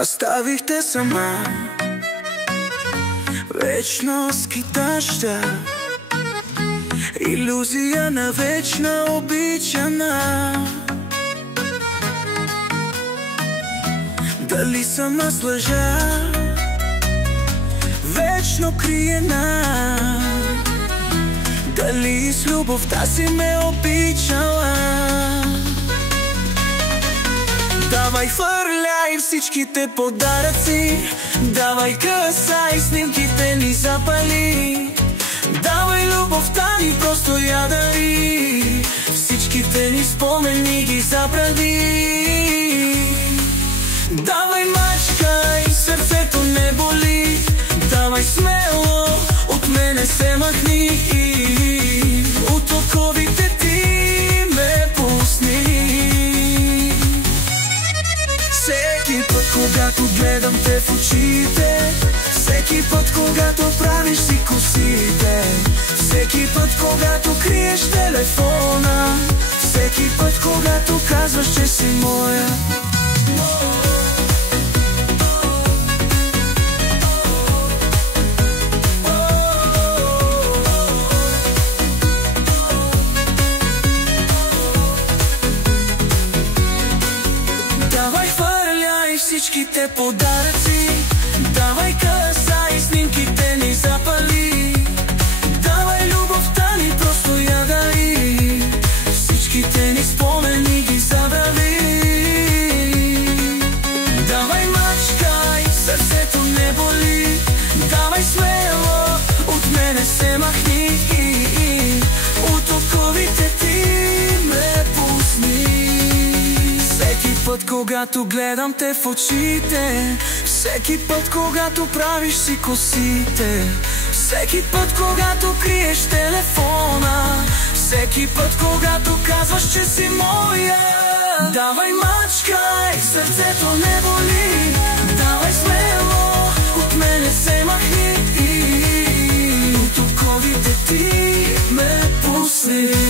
Оставихте сама, вечно скитаща, иллюзия на вечна обичана. Дали съм аз лъжа, вечно криена? Дали с любовта си ме обичала? Давай хвърляй всичките подаръци, давай късай снимките ни запали. Давай любовта ни, просто я дари, всичките ни спомени ги забрави. Давай мачкай, сърцето не боли, давай смело, от мене се махни. От оковите ти ме пусни. Всеки път, когато гледам те в очите, всеки път, когато правиш си косите, всеки път, когато криеш телефона, всеки път, когато казваш, че си моя. Давай хвърляй всичките подаръци, давай късай снимките ни запали. Давай любовта ни, просто я дари, всичките ни спомени ги забрави. Давай мачкай, сърцето не боли, давай смело, от мене се махни. От оковите ти ме пусни. Всеки път, когато гледам те в очите, всеки път, когато правиш си косите, всеки път, когато криеш телефона, всеки път, когато казваш, че си моя. Давай мачкай, сърцето не боли, давай смело, от мене се махни. От оковите ти ме пусни.